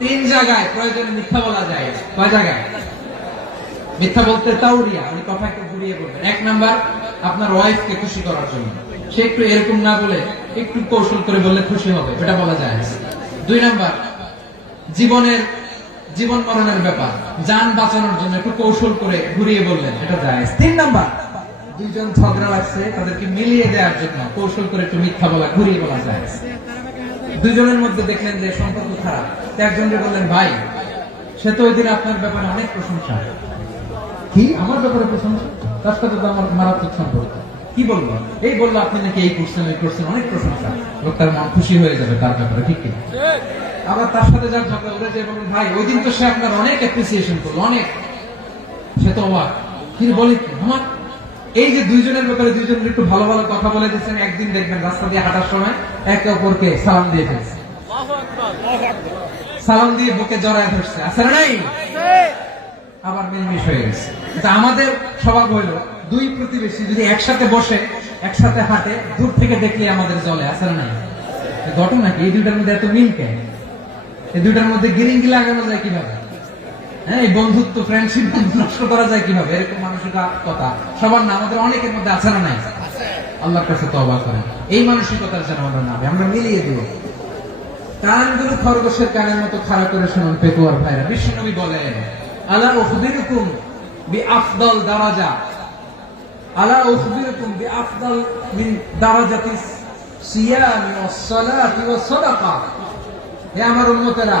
তিন জায়গায় প্রয়োজনে মিথ্যা বলা যায়। কয় জায়গায়? মিথ্যা বলতে তাউরিয়া উনি কথা একটু ঘুরিয়ে বলবেন। এক নাম্বার, আপনার ওয়াইফকে খুশি করার জন্য। সে একটু এরকম না বলে একটু কৌশল করে বললে খুশি হবে এটা বলা যায় দুই নাম্বার, জীবনের, জীবন মরণের ব্যাপার, যান বাঁচানোর জন্য একটু কৌশল করে ঘুরিয়ে বললেন এটা যায়। তিন নাম্বার, দুইজন ঝগড়া লাগছে, তাদেরকে মিলিয়ে দেওয়ার জন্য কৌশল করে একটু মিথ্যা বলা, ঘুরিয়ে বলা যায়। দুজনের মধ্যে দেখলেন যে সম্পর্ক খারাপ। তো একজনকে বললেন, ভাই, সে তো ওই আপনার ব্যাপারে অনেক প্রশংসা। কি? আমার ব্যাপারে প্রশংসা? তার সাথে তো আমার মারাত্মক সম্পর্ক। কি বলব এই বলল, আপনি নাকি এই করছেন, ওই করছেন, অনেক প্রশংসা। লোকটার মন খুশি হয়ে যাবে তার ব্যাপারে, ঠিক কি? আবার তার সাথে যার ঝগড়া উঠে যে বলবেন ভাই, ওই দিন তো সে আপনার অনেক অ্যাপ্রিসিয়েশন করল, অনেক। সে তো অবাক। কি বলে আমার এই যে দুইজনের ব্যাপারে দুইজনের একটু ভালো ভালো কথা বলে দিচ্ছেন একদিন দেখবেন রাস্তা দিয়ে হাঁটার সময় একে অপরকে সালাম দিয়ে ফেলছে। সালাম দিয়ে বুকে জড়ায় ধরছে। আসলে নাই? আবার মিলমিশ হয়ে গেছে। আমাদের স্বভাব হইল দুই প্রতিবেশী যদি একসাথে বসে, একসাথে হাঁটে, দূর থেকে দেখলে আমাদের জলে নাই? এ ঘটনা কি? এই দুইটার মধ্যে এত মিল কেন? এই দুইটার মধ্যে গিরিঙ্গি লাগানো যায় কীভাবে? হ্যাঁ এই বন্ধুত্ব ফ্রেন্ডশিপ নষ্ট করা যায় কীভাবে? এরকম মানসিকতা সবার না আমাদের অনেকের মধ্যে আছে না নাই? আল্লাহর কাছে তবা করে এই মানসিকতার যেন আমরা না আমরা মিলিয়ে দিব কানগুলো খরগোশের কানের মতো খারাপ করে শুনুন পেকুয়ার ভাইরা। বিশ্বনবী বলেন আলা উখবিরুকুম বি আফদল দারাজা। আলা উখবিরুকুম বি আফদল মিন দারাজাতি সিয়ামি ওয়াস সালাতি ওয়াস সাদাকা। হে আমার উম্মতেরা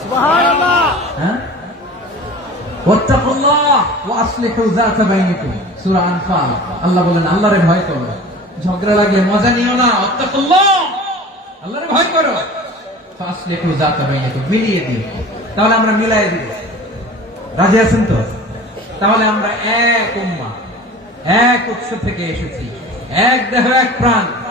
হ্যাঁ? তাহলে আমরা মিলাই দিব। রাজি আছেন তো? তাহলে আমরা এক উম্মা এক উৎস থেকে এসেছি। এক দেহ, এক প্রাণ।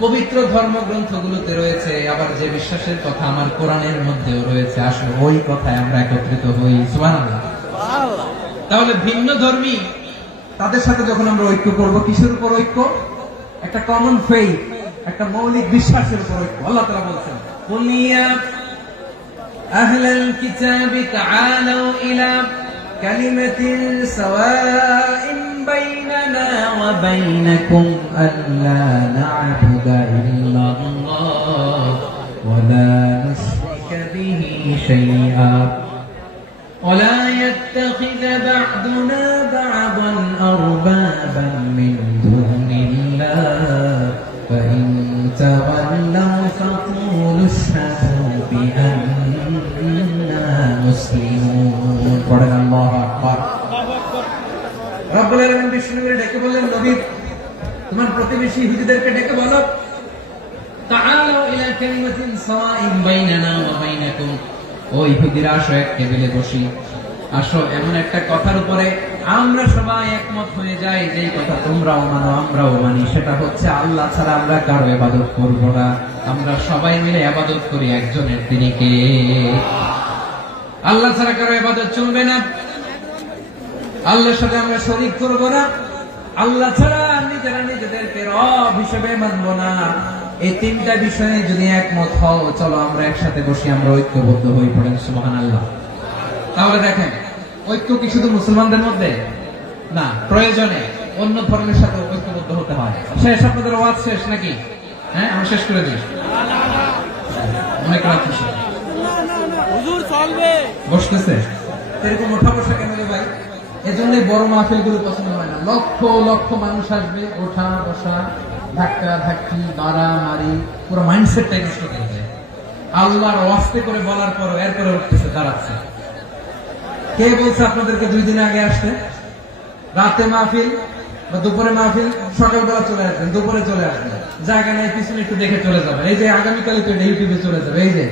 পবিত্র ধর্মগ্রন্থগুলোতে রয়েছে আবার যে বিশ্বাসের কথা আমার কোরআনের মধ্যেও রয়েছে আসলে ওই কথায় আমরা একত্রিত হই সুবহানাল্লাহ তাহলে ভিন্ন ধর্মী তাদের সাথে যখন আমরা ঐক্য করব কিসের উপর ঐক্য একটা কমন ফেইথ একটা মৌলিক বিশ্বাসের উপর ঐক্য আল্লাহ তাআলা বলছেন قل يا أهل الكتاب تعالوا إلى كلمة سواء بيننا وبينكم ألا نعبد إلا الله ولا نشرك به شيئا ولا يتخذ بعضنا بعضا أربابا من دون الله فإن تولوا فقولوا اشهدوا بأننا مسلمون পড়েন আল্লাহ আকবার রব্বুল আলামিন বিষ্ণুকে ডেকে বললেন নবী তোমার প্রতিবেশী ইহুদিদেরকে ডেকে বলো। আমরা সবাই না। আমরা সবাই মিলে ইবাদত করি একজনের তিনি কে আল্লাহ ছাড়া কারও ইবাদত চলবে না। আল্লাহর সাথে আমরা শরিক করব না। আল্লাহ ছাড়া নিজেরা নিজেদেরকে রব হিসেবে মানব না এই তিনটা বিষয়ে যদি একমত হও চলো আমরা একসাথে বসি আমরা ঐক্যবদ্ধ হয়ে পড়েন সুবহান আল্লাহ তাহলে দেখেন ঐক্য কি শুধু মুসলমানদের মধ্যে? না প্রয়োজনে অন্য ধর্মের সাথে ঐক্যবদ্ধ হতে হয়। শেষ আপনাদের ওয়াজ শেষ নাকি? হ্যাঁ আমি শেষ করে দিই। অনেক রাত বসতেছে। এরকম ওঠা বসা কেন ভাই? এজন্যই বড় মাহফিলগুলো পছন্দ হয় না। লক্ষ লক্ষ মানুষ আসবে, ওঠা, বসা, ধাক্কা, ধাক্কি মারা মারি, পুরো মাইন্ডসেটটাই নষ্ট করে দেয় আল্লাহর ওয়াস্তে করে বলার পর এরপরে উঠতেছে, দাঁড়াচ্ছে। কে বলছে আপনাদেরকে দুই দিন আগে আসতে? রাতে মাহফিল বা দুপুরে মাহফিল? সকালবেলা চলে আসবেন, দুপুরে চলে আসবেন। জায়গা নেই, পিছনে একটু দেখে চলে যাবেন। এই যে আগামীকালে তো ইউটিউবে চলে যাবে, এই যে।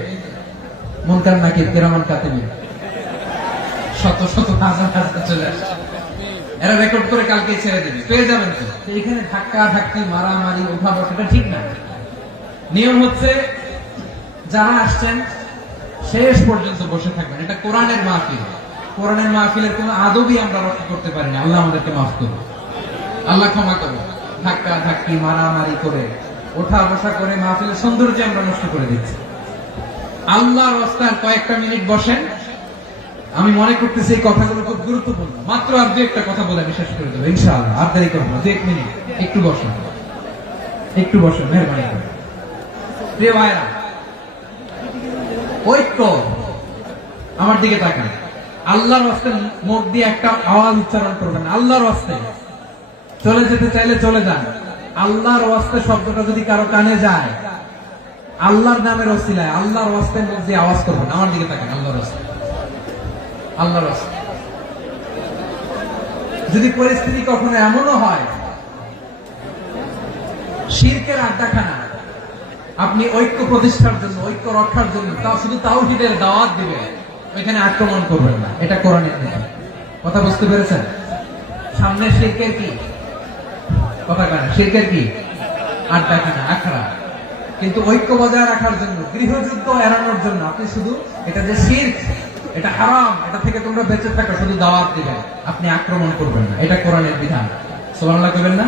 মনকার নাকি কেরামান কাতেমি। শত শত হাজার হাজার চলে আসছে এরা রেকর্ড করে কালকে ছেড়ে দেবে। পেয়ে যাবেন তো। এখানে ধাক্কা ধাক্কি, মারামারি ওঠা বসাটা ঠিক না। নিয়ম হচ্ছে, যারা আসছেন, শেষ পর্যন্ত বসে থাকবেন। এটা কোরআনের মাহফিল। কোরআনের মাহফিলের কোনো আদবই আমরা রক্ষা করতে পারি না। আল্লাহ আমাদেরকে মাফ করুন। আল্লাহ ক্ষমা করুন। ধাক্কা ধাক্কি, মারামারি করে, ওঠা বসা করে মাহফিলের সৌন্দর্য আমরা নষ্ট করে দিচ্ছি। আল্লাহর রাস্তায় কয়েকটা মিনিট বসেন। আমি মনে করতেছি এই কথাগুলো খুব গুরুত্বপূর্ণ। মাত্র আর দু একটা কথা বলে শেষ করে দেবো, ইনশাআল্লাহ। আর দেরি করব দু এক মিনিট। একটু বসুন একটু বসুন মেহরবানি করে। প্রিয় ভাইরা ঐক্য। আমার দিকে তাকান। আল্লাহর হস্তে মুখ দিয়ে একটা আওয়াজ উচ্চারণ করবেন। আল্লাহর হস্তে। চলে যেতে চাইলে চলে যান। আল্লাহর ওয়াস্তে শব্দটা যদি কারও কানে যায়, আল্লাহর নামের ওসিলায় আল্লাহর ওয়াস্তে মুখ দিয়ে আওয়াজ করবেন। আমার দিকে তাকান, আল্লাহর ওয়াস্তে আল্লাহর যদি পরিস্থিতি কখনো এমনও হয়, শিরকের আড্ডাখানা, আপনি ঐক্য প্রতিষ্ঠার জন্য, ঐক্য রক্ষার জন্য তাও শুধু তাওহিদের দাওয়াত দিবে ওইখানে আক্রমণ করবেন না। এটা কোরআনের নীতি। কথা বুঝতে পেরেছেন? সামনে শিরকের কি? কথা কেন শিরকের কি? আড্ডাখানা, আখড়া। কিন্তু ঐক্য বজায় রাখার জন্য, গৃহযুদ্ধ এড়ানোর জন্য আপনি শুধু, এটা যে শির্ক এটা হারাম এটা থেকে তোমরা বেঁচে থাকো শুধু দাওয়াত দিবেন আপনি আক্রমণ করবেন না এটা কোরআনের বিধান। সোমাল্লাহ করবেন না?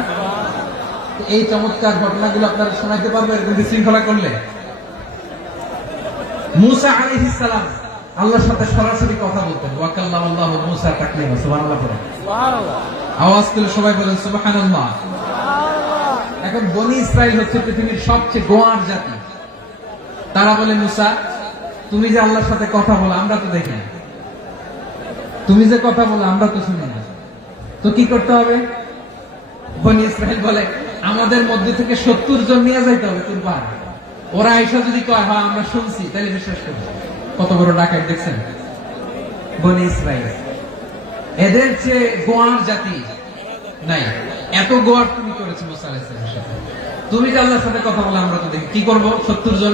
এই চমৎকার ঘটনাগুলো আপনারা শোনাইতে পারবে এরকম বিশৃঙ্খলা করলে। মুসা আলাইহিস সালাম আল্লাহর সাথে সরাসরি কথা বলতেন। ওয়াকাল্লাহ আল্লাহ মুসা তাকলিমা সুবহানাল্লাহ আওয়াজ তুলে সবাই বলেন সুবহানাল্লাহ। এখন বনি ইসরাইল হচ্ছে পৃথিবীর সবচেয়ে গোয়ার জাতি। তারা বলে মুসা তুমি যে আল্লাহর সাথে কথা বলো, আমরা তো দেখি না। তুমি যে কথা বলো, আমরা তো শুনি না। তো কি করতে হবে? বনি ইসরাইল বলে, আমাদের মধ্যে থেকে সত্তর জন নিয়ে যাইতে হবে তোর ওরা এসে যদি কয় হ্যাঁ আমরা শুনছি, তাহলে বিশ্বাস করব। কত বড় ডাকাত, দেখছেন? বনি ইসরাইল। এদের যে গোয়ার জাতি, নাই, এত গোয়ার তুমি করেছ মুসা আলাইহিসসালামের সাথে। তুমি যে আল্লাহর সাথে কথা বলে, আমরা তো দেখি। কি করব? সত্তর জন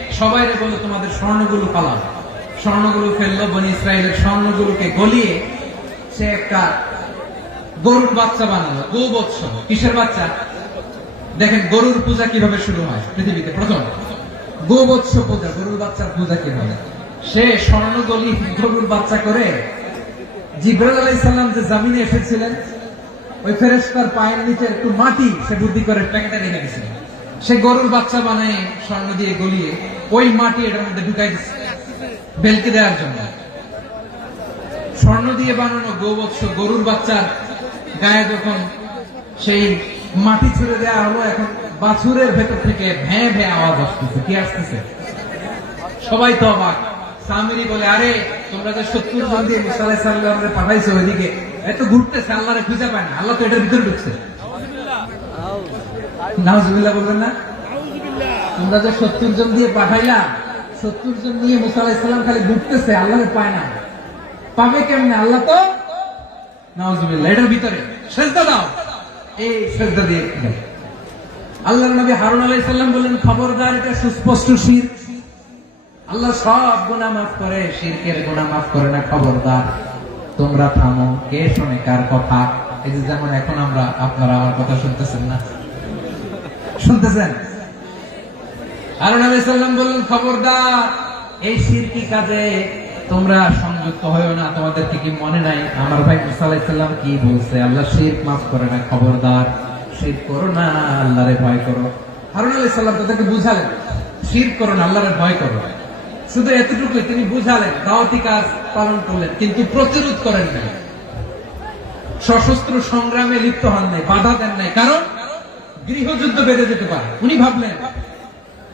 সবাই বলল তোমাদের স্বর্ণগুলো পালাও। স্বর্ণগুলো ফেলল, বনি ইসরায়েলের স্বর্ণগুলোকে গলিয়ে সে একটা গরুর বাচ্চা বানালো গো বৎস কিসের বাচ্চা? দেখেন, গরুর পূজা কীভাবে শুরু হয় পৃথিবীতে? প্রথম গো বৎস পূজা, গরুর বাচ্চার পূজা কীভাবে? সে স্বর্ণ গলি গরুর বাচ্চা করে জিব্রাইল আলাইহিস সালাম যে জামিনে এসেছিলেন, ওই ফেরেশতার পায়ের নিচে একটু মাটি, সে বুদ্ধি করে প্যাকেটে রেখে দিয়েছিল। সে গরুর বাচ্চা বানায় স্বর্ণ দিয়ে গলিয়ে ওই মাটি এটার মধ্যে ঢুকাই দিচ্ছে বেলকে দেওয়ার জন্য। স্বর্ণ দিয়ে বানানো গোবৎস গরুর বাচ্চার গায়ে যখন সেই মাটি ছুড়ে দেওয়া হলো, এখন বাছুরের ভেতর থেকে ভ্যাঁ ভ্যাঁ আওয়াজ আসতেছে। কি আসতেছে? সবাই তো অবাক। সামিরি বলে, আরে, তোমরা যে সত্তর জন দিয়ে মুসা আলাইহিস সালামরে পাঠাইছো ওইদিকে এত ঘুরতেছে, আল্লাহরে খুঁজে পায় না। আল্লাহ তো এটার ভিতরে ঢুকছে। নাউজুবিল্লাহ বলবেন না? তোমরা যে সত্তর জন দিয়ে পাঠাইলা সত্তর জন নিয়ে মুসা আলাইহিস সালাম খালি ঘুরতেছে আল্লাহরে পায় না। পাবে কেমনে? আল্লাহ তো? এটার ভিতরে সেজদা দাও। এই সেজদা দিয়ে দাও। আল্লাহর নবী হারুন আলাইহিস সালাম বললেন, খবরদার, এটা সুস্পষ্ট শির। আল্লাহ সব গুনাহ মাফ করে, শিরকের গুনাহ মাফ করে না, খবরদার। তোমরা থামো, কে শোনে, কার কথা? এই যে যেমন এখন আমরা, আপনারা আমার কথা শুনতেছেন না? শুনতেছেন? হারুন আলাইহিস সালাম বললেন, খবরদার, এই শিরকি কাজে তোমরা সংযুক্ত হয়েও না। তোমাদের কি মনে নাই? আমার ভাই মুসা আলাইহিস সালাম কি বলছে? আল্লাহ শিরক মাফ করে না, খবরদার। শিরক করো না, আল্লাহরে ভয় করো। হারুন আলাইহিস সালাম তাদেরকে বুঝালেন শিরক করো না, আল্লাহরে ভয় করো। শুধু এতটুকু তিনি বুঝালেন, দাওয়াতি কাজ পালন করলেন, কিন্তু প্রতিরোধ করেন না সশস্ত্র সংগ্রামে লিপ্ত হন নাই, বাধা দেন নাই, কারণ গৃহযুদ্ধ বেড়ে যেতে পারে। উনি ভাবলেন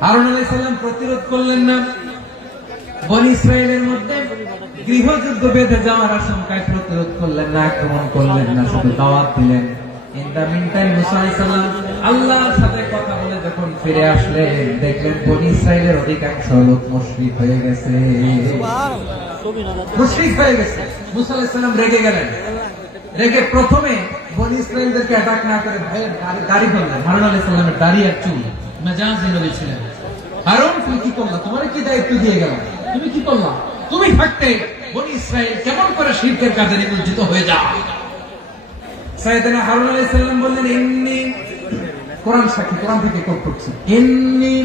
হারুন আলাইহিস সালাম প্রতিরোধ করলেন না। বনি ইসরায়েলের মধ্যে গৃহযুদ্ধ বেঁধে যাওয়ার আশঙ্কায় প্রতিরোধ করলেন না, আক্রমণ করলেন না, শুধু দাওয়াত দিলেন। রেগে প্রথমে না করে ভয়ের দাড়ি- দাড়ি ধরলেন। হারুন আলাইহিস সালামের আর চুল মেজাজ ছিলেন। হারুন তুমি কি করলা তোমার কি দায়িত্ব দিয়ে গেলাম তুমি কি করলা তুমি থাকতে বনি ইসরায়েল কেমন করে শিরকের কাজে নিমজ্জিত হয়ে যাও সাইয়েদনা হারুন আলাইহিস সালাম বললেন ইন্নি কোরআন সাক্ষী কোরআন থেকে কোট করছি ইন্নি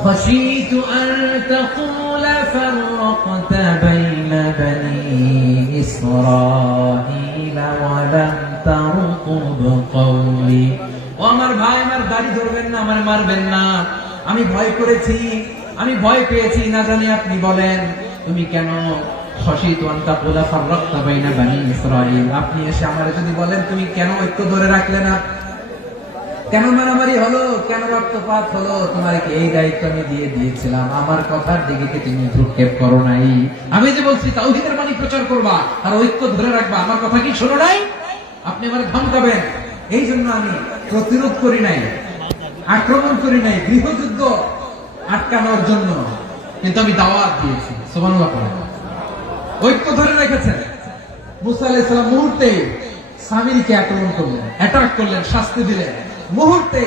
خشيت أن تقول فرقت بين بني إسرائيل ولم ترقب قولي ও আমার ভাই আমার দাড়ি ধরবেন না আমার মারবেন না আমি ভয় করেছি, আমি ভয় পেয়েছি, না জানি আপনি বলেন। তুমি কেন তুমি কেন ঐক্য ধরে কেন রক্তপাত হলো? এই দায়িত্ব আমি দিয়ে দিয়েছিলাম? আমার তুমি করো নাই? আমি যে বলছি, তাওহীদের বাণী প্রচার করবা, আর ঐক্য ধরে রাখবা, আমার কথা কি শোনো নাই? আপনি আমার ধমকাবেন এই জন্য আমি প্রতিরোধ করি নাই। আক্রমণ করি নাই, গৃহযুদ্ধ আটকানোর জন্য। কিন্তু আমি দাওয়াত দিয়েছি পড়েন। ঐক্য ধরে রেখেছেন। মুসা মুহূর্তে সামিরিকে আক্রমণ করলেন অ্যাটাক করলেন, শাস্তি দিলেন। মুহূর্তে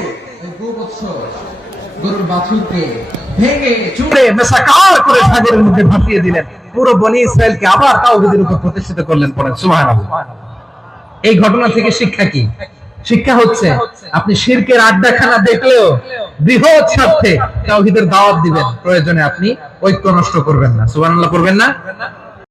গরুর বাছুরকে ভেঙে চুড়ে মেসাকার করে সাগরের মধ্যে ভাসিয়ে দিলেন। পুরো বনি ইসরায়েলকে আবার তাওহীদের উপর প্রতিষ্ঠিত করলেন পরে। সুবহানাল্লাহ। এই ঘটনা থেকে শিক্ষা কি? শিক্ষা হচ্ছে আপনি শিরকের আড্ডাখানা দেখলেও বৃহৎ স্বার্থে তাওহীদের দাওয়াত দিবেন। প্রয়োজনে আপনি ঐক্য নষ্ট করবেন না। সুবহানাল্লাহ করবেন না?